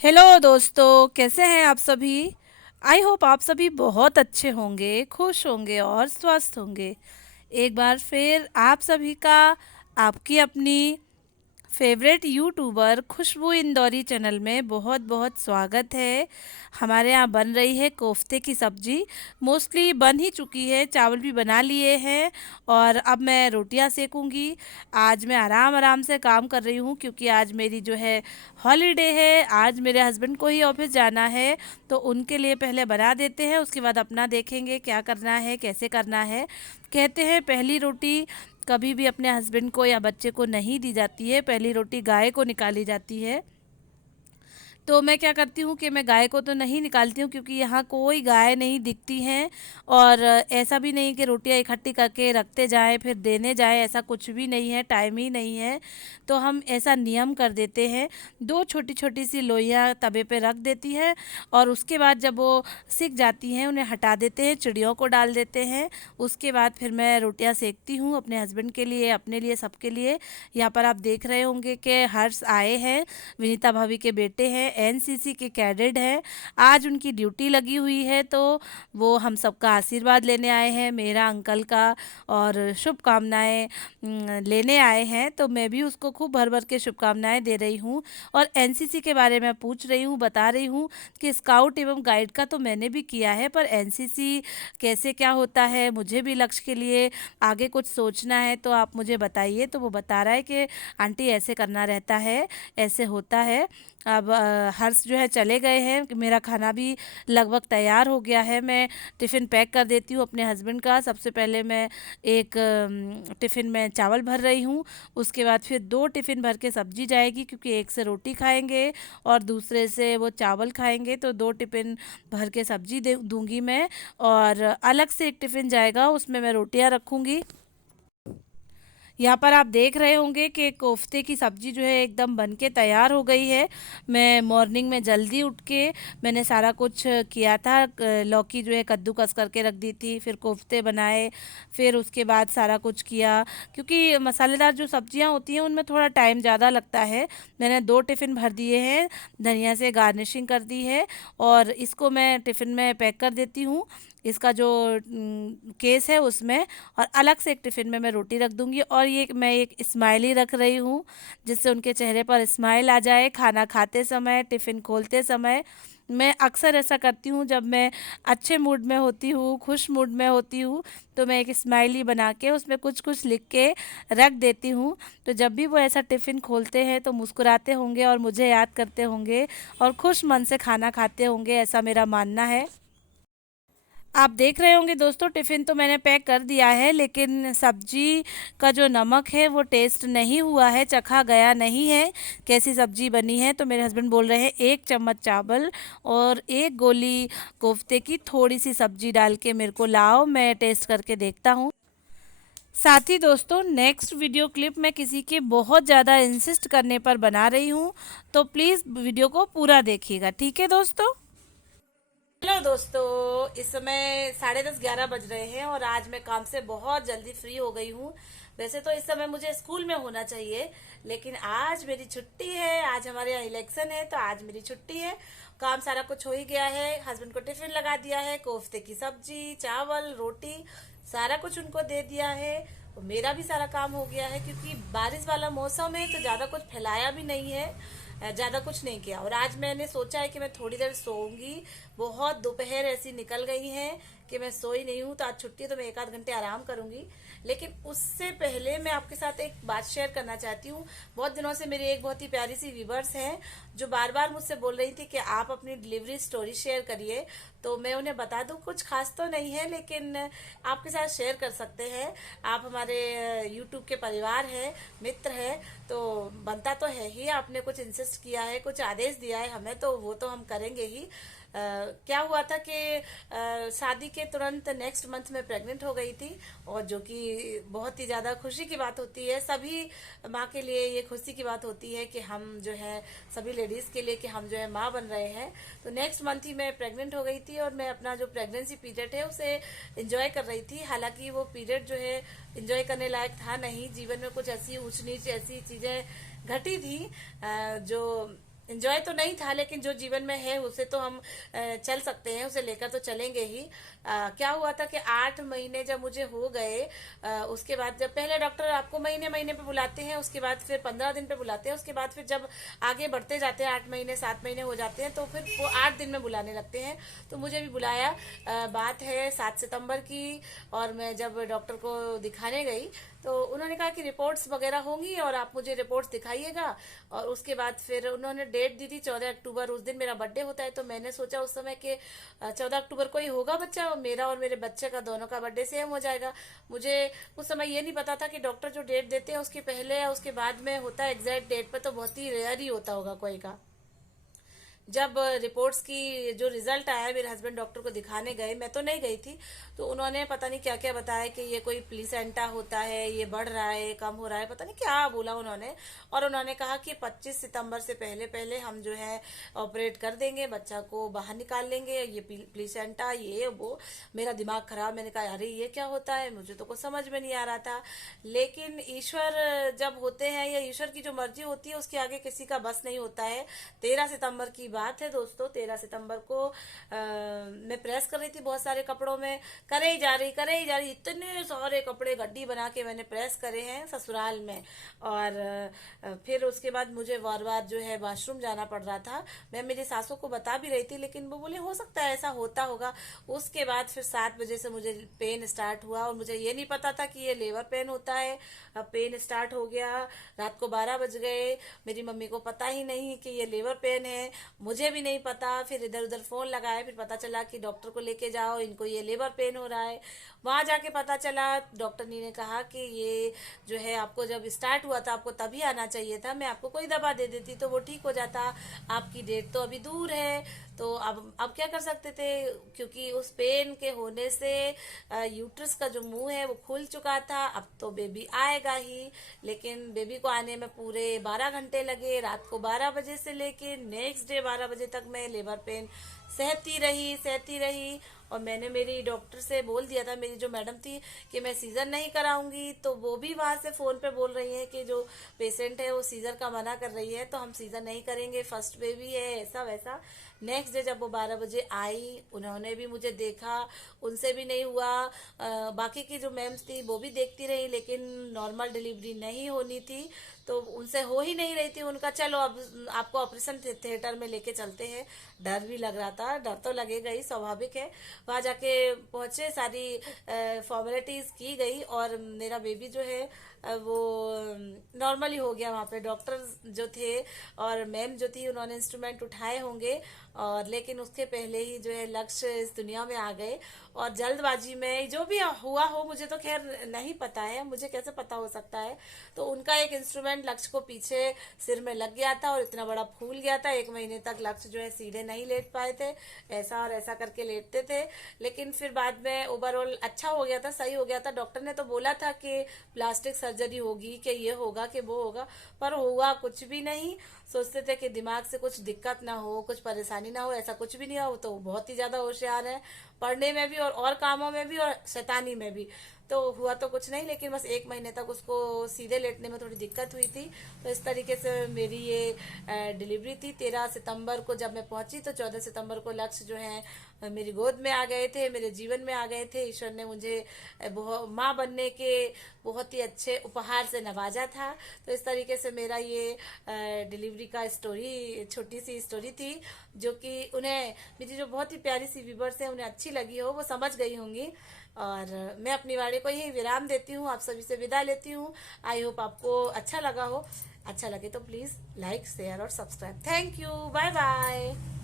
Hello दोस्तों, कैसे हैं आप सभी। आई होप आप सभी बहुत अच्छे होंगे, खुश होंगे और स्वस्थ होंगे। एक बार फिर आप सभी का आपकी अपनी फेवरेट यूट्यूबर खुशबू इंदौरी चैनल में बहुत बहुत स्वागत है। हमारे यहाँ बन रही है कोफ्ते की सब्जी। मोस्टली बन ही चुकी है, चावल भी बना लिए हैं और अब मैं रोटियां सेकूंगी। आज मैं आराम आराम से काम कर रही हूँ क्योंकि आज मेरी जो है हॉलीडे है। आज मेरे हस्बैंड को ही ऑफिस जाना है, तो उनके लिए पहले बना देते हैं, उसके बाद अपना देखेंगे क्या करना है, कैसे करना है। कहते हैं पहली रोटी कभी भी अपने हस्बैंड को या बच्चे को नहीं दी जाती है, पहली रोटी गाय को निकाली जाती है। तो मैं क्या करती हूँ कि मैं गाय को तो नहीं निकालती हूँ क्योंकि यहाँ कोई गाय नहीं दिखती हैं। और ऐसा भी नहीं कि रोटियाँ इकट्ठी करके रखते जाएं फिर देने जाएं, ऐसा कुछ भी नहीं है, टाइम ही नहीं है। तो हम ऐसा नियम कर देते हैं, दो छोटी छोटी सी लोइयाँ तवे पे रख देती हैं और उसके बाद जब वो सिक जाती हैं उन्हें हटा देते हैं, चिड़ियों को डाल देते हैं। उसके बाद फिर मैं रोटियाँ सेकती हूँ अपने हस्बैंड के लिए, अपने लिए, सबके लिए। यहाँ पर आप देख रहे होंगे कि हर्ष आए हैं, विनीता भाभी के बेटे हैं, एनसीसी के कैडेट हैं। आज उनकी ड्यूटी लगी हुई है, तो वो हम सबका आशीर्वाद लेने आए हैं, मेरा अंकल का, और शुभकामनाएं लेने आए हैं। तो मैं भी उसको खूब भर भर के शुभकामनाएं दे रही हूँ और एनसीसी के बारे में पूछ रही हूँ, बता रही हूँ कि स्काउट एवं गाइड का तो मैंने भी किया है, पर एनसीसी कैसे क्या होता है, मुझे भी लक्ष्य के लिए आगे कुछ सोचना है, तो आप मुझे बताइए। तो वो बता रहा है कि आंटी ऐसे करना रहता है, ऐसे होता है। अब हर्ष जो है चले गए हैं, मेरा खाना भी लगभग तैयार हो गया है। मैं टिफ़िन पैक कर देती हूँ अपने हस्बैंड का। सबसे पहले मैं एक टिफ़िन में चावल भर रही हूँ, उसके बाद फिर दो टिफ़िन भर के सब्जी जाएगी क्योंकि एक से रोटी खाएंगे और दूसरे से वो चावल खाएंगे, तो दो टिफ़िन भर के सब्जी दे दूँगी मैं। और अलग से एक टिफ़िन जाएगा, उसमें मैं रोटियाँ रखूँगी। यहाँ पर आप देख रहे होंगे कि कोफ्ते की सब्ज़ी जो है एकदम बन के तैयार हो गई है। मैं मॉर्निंग में जल्दी उठ के मैंने सारा कुछ किया था। लौकी जो है कद्दूकस करके रख दी थी, फिर कोफ्ते बनाए, फिर उसके बाद सारा कुछ किया क्योंकि मसालेदार जो सब्जियां होती हैं उनमें थोड़ा टाइम ज़्यादा लगता है। मैंने दो टिफ़िन भर दिए हैं, धनिया से गार्निशिंग कर दी है और इसको मैं टिफ़िन में पैक कर देती हूँ, इसका जो केस है उसमें। और अलग से एक टिफ़िन में मैं रोटी रख दूंगी और ये मैं एक स्माइली रख रही हूँ जिससे उनके चेहरे पर स्माइल आ जाए खाना खाते समय, टिफ़िन खोलते समय। मैं अक्सर ऐसा करती हूँ जब मैं अच्छे मूड में होती हूँ, खुश मूड में होती हूँ, तो मैं एक स्माइली बना के उसमें कुछ कुछ लिख के रख देती हूँ। तो जब भी वो ऐसा टिफ़िन खोलते हैं तो मुस्कुराते होंगे और मुझे याद करते होंगे और खुश मन से खाना खाते होंगे, ऐसा मेरा मानना है। आप देख रहे होंगे दोस्तों, टिफ़िन तो मैंने पैक कर दिया है लेकिन सब्जी का जो नमक है वो टेस्ट नहीं हुआ है, चखा गया नहीं है कैसी सब्जी बनी है। तो मेरे हस्बैंड बोल रहे हैं एक चम्मच चावल और एक गोली कोफ्ते की थोड़ी सी सब्जी डाल के मेरे को लाओ, मैं टेस्ट करके देखता हूँ। साथ ही दोस्तों, नेक्स्ट वीडियो क्लिप मैं किसी के बहुत ज़्यादा इंसिस्ट करने पर बना रही हूँ, तो प्लीज़ वीडियो को पूरा देखिएगा, ठीक है दोस्तों। हेलो दोस्तों, इस समय 10:30-11 बज रहे हैं और आज मैं काम से बहुत जल्दी फ्री हो गई हूँ। वैसे तो इस समय मुझे स्कूल में होना चाहिए, लेकिन आज मेरी छुट्टी है। आज हमारे यहाँ इलेक्शन है तो आज मेरी छुट्टी है। काम सारा कुछ हो ही गया है, हस्बैंड को टिफिन लगा दिया है, कोफ्ते की सब्जी, चावल, रोटी, सारा कुछ उनको दे दिया है। और मेरा भी सारा काम हो गया है क्योंकि बारिश वाला मौसम है तो ज्यादा कुछ फैलाया भी नहीं है, ज्यादा कुछ नहीं किया। और आज मैंने सोचा है कि मैं थोड़ी देर सोऊंगी। बहुत दोपहर ऐसी निकल गई है कि मैं सोई नहीं हूँ, तो आज छुट्टी है तो मैं एक आध घंटे आराम करूंगी। लेकिन उससे पहले मैं आपके साथ एक बात शेयर करना चाहती हूँ। बहुत दिनों से मेरी एक बहुत ही प्यारी सी व्यूवर्स हैं जो बार बार मुझसे बोल रही थी कि आप अपनी डिलीवरी स्टोरी शेयर करिए, तो मैं उन्हें बता दूं, कुछ खास तो नहीं है लेकिन आपके साथ शेयर कर सकते हैं। आप हमारे यूट्यूब के परिवार हैं, मित्र हैं, तो बनता तो है ही। आपने कुछ इंसिस्ट किया है, कुछ आदेश दिया है हमें, तो वो तो हम करेंगे ही। क्या हुआ था कि शादी के तुरंत नेक्स्ट मंथ में प्रेग्नेंट हो गई थी, और जो कि बहुत ही ज़्यादा खुशी की बात होती है। सभी माँ के लिए ये खुशी की बात होती है कि हम जो है, सभी लेडीज़ के लिए कि हम जो है माँ बन रहे हैं। तो नेक्स्ट मंथ ही मैं प्रेग्नेंट हो गई थी और मैं अपना जो प्रेगनेंसी पीरियड है उसे इंजॉय कर रही थी। हालांकि वो पीरियड जो है इंजॉय करने लायक था नहीं। जीवन में कुछ ऐसी ऊंच नीच ऐसी चीज़ें घटी थी जो एंजॉय तो नहीं था, लेकिन जो जीवन में है उसे तो हम चल सकते हैं, उसे लेकर तो चलेंगे ही। क्या हुआ था कि 8 महीने जब मुझे हो गए, उसके बाद जब पहले डॉक्टर आपको महीने महीने पे बुलाते हैं, उसके बाद फिर 15 दिन पे बुलाते हैं, उसके बाद फिर जब आगे बढ़ते जाते हैं 8 महीने 7 महीने हो जाते हैं तो फिर वो 8 दिन में बुलाने लगते हैं। तो मुझे भी बुलाया। बात है 7 सितंबर की। और मैं जब डॉक्टर को दिखाने गई तो उन्होंने कहा कि रिपोर्ट्स वगैरह होंगी और आप मुझे रिपोर्ट्स दिखाइएगा। और उसके बाद फिर उन्होंने डेट दी थी 14 अक्टूबर, उस दिन मेरा बर्थडे होता है। तो मैंने सोचा उस समय कि 14 अक्टूबर को ही होगा बच्चा, और मेरा और मेरे बच्चे का दोनों का बर्थडे सेम हो जाएगा। मुझे उस समय ये नहीं पता था कि डॉक्टर जो डेट देते हैं उसके पहले या उसके बाद में होता है एग्जैक्ट डेट पे, तो बहुत ही रेयर ही होता होगा कोई का। जब रिपोर्ट्स की जो रिजल्ट आया, मेरे हस्बैंड डॉक्टर को दिखाने गए, मैं तो नहीं गई थी। तो उन्होंने पता नहीं क्या क्या बताया कि ये कोई प्लीसेंटा होता है, ये बढ़ रहा है, कम हो रहा है, पता नहीं क्या बोला उन्होंने। और उन्होंने कहा कि 25 सितंबर से पहले पहले हम जो है ऑपरेट कर देंगे, बच्चा को बाहर निकाल लेंगे, ये प्लीसेंटा ये वो। मेरा दिमाग खराब, मैंने कहा अरे ये क्या होता है, मुझे तो कुछ समझ में नहीं आ रहा था। लेकिन ईश्वर जब होते हैं, या ईश्वर की जो मर्जी होती है उसके आगे किसी का बस नहीं होता है। 13 सितंबर की बात है दोस्तों। 13 सितंबर को मैं प्रेस कर रही थी बहुत सारे कपड़ों में, करे ही जा रही, इतने सारे कपड़े गड्डी बना के मैंने प्रेस करे हैं ससुराल में। और फिर उसके बाद मुझे बार बार जो है वॉशरूम जाना पड़ रहा था। मैं मेरी सासू को बता भी रही थी, लेकिन वो बोले हो सकता है ऐसा होता होगा। उसके बाद फिर 7 बजे से मुझे पेन स्टार्ट हुआ, और मुझे ये नहीं पता था कि ये लेबर पेन होता है। अब पेन स्टार्ट हो गया, रात को 12 बज गए। मेरी मम्मी को पता ही नहीं कि ये लेबर पेन है, मुझे भी नहीं पता। फिर इधर उधर फोन लगाए, फिर पता चला कि डॉक्टर को लेके जाओ, इनको ये लेबर पेन हो रहा है। वहां जाके पता चला, डॉक्टर ने कहा कि ये जो है आपको जब स्टार्ट हुआ था आपको तभी आना चाहिए था, मैं आपको कोई दवा दे देती तो वो ठीक हो जाता, आपकी डेट तो अभी दूर है। तो अब क्या कर सकते थे, क्योंकि उस पेन के होने से यूट्रस का जो मुंह है वो खुल चुका था। अब तो बेबी आएगा ही, लेकिन बेबी को आने में पूरे 12 घंटे लगे। रात को 12 बजे से लेके नेक्स्ट डे 12 बजे तक मैं लेबर पेन सहती रही। और मैंने मेरी डॉक्टर से बोल दिया था, मेरी जो मैडम थी, कि मैं सीजर नहीं कराऊंगी। तो वो भी वहां से फोन पे बोल रही है कि जो पेशेंट है वो सीजर का मना कर रही है, तो हम सीजर नहीं करेंगे, फर्स्ट बेबी है, ऐसा वैसा। नेक्स्ट डे जब वो 12 बजे आई, उन्होंने भी मुझे देखा, उनसे भी नहीं हुआ। बाकी की जो मैम्स थी वो भी देखती रही, लेकिन नॉर्मल डिलीवरी नहीं होनी थी, तो उनसे हो ही नहीं रही थी। उनका चलो अब आपको ऑपरेशन थिएटर में लेके चलते हैं। डर भी लग रहा था, डर तो लगेगा ही, स्वाभाविक है। वहां जाके पहुंचे, सारी फॉर्मेलिटीज की गई, और मेरा बेबी जो है वो नॉर्मली हो गया। वहां पे डॉक्टर जो थे और मैम जो थी, उन्होंने इंस्ट्रूमेंट उठाए होंगे, और लेकिन उसके पहले ही जो है लक्ष्य इस दुनिया में आ गए। और जल्दबाजी में जो भी हुआ हो, मुझे तो खैर नहीं पता है, मुझे कैसे पता हो सकता है। तो उनका एक इंस्ट्रूमेंट लक्ष्य को पीछे सिर में लग गया था, और इतना बड़ा फूल गया था। 1 महीने तक लक्ष्य जो है सीधे नहीं लेट पाए थे, ऐसा और ऐसा करके लेटते थे। लेकिन फिर बाद में ओवरऑल अच्छा हो गया था, सही हो गया था। डॉक्टर ने तो बोला था कि प्लास्टिक सर्जरी होगी, कि ये होगा कि वो होगा, पर हुआ कुछ भी नहीं। सोचते थे कि दिमाग से कुछ दिक्कत ना हो, कुछ परेशानी ना हो, ऐसा कुछ भी नहीं हुआ। वो तो बहुत ही ज्यादा होशियार है, पढ़ने में भी और कामों में भी और शैतानी में भी। तो हुआ तो कुछ नहीं, लेकिन बस 1 महीने तक उसको सीधे लेटने में थोड़ी दिक्कत हुई थी। तो इस तरीके से मेरी ये डिलीवरी थी। 13 सितंबर को जब मैं पहुंची, तो 14 सितंबर को लक्ष्य जो है मेरी गोद में आ गए थे, मेरे जीवन में आ गए थे। ईश्वर ने मुझे माँ बनने के बहुत ही अच्छे उपहार से नवाजा था। तो इस तरीके से मेरा ये डिलीवरी का स्टोरी, छोटी सी स्टोरी थी, जो कि उन्हें, मेरी जो बहुत ही प्यारी सी व्यूवर्स है, उन्हें अच्छी लगी हो, वो समझ गई होंगी। और मैं अपनी वाणी को यही विराम देती हूँ, आप सभी से विदा लेती हूँ। आई होप आपको अच्छा लगा हो। अच्छा लगे तो प्लीज लाइक शेयर और subscribe. Thank you, bye bye.